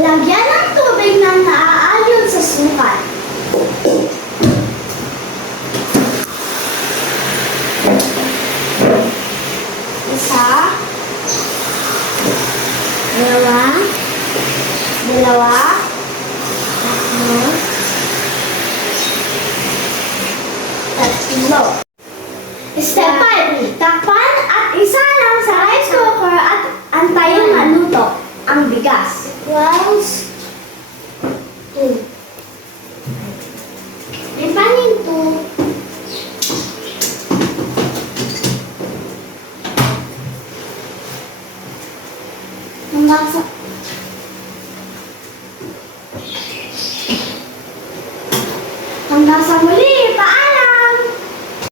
Lagyan ng tubig na naaayon sa sukat. Isa. Dalawa. Dalawa. Tatlo. Tatlo. Step 5. Takpan at isa lang sa rice cooker at antayin maluto ang bigas. Equals 2. May panin 2. Hanggang sa muli.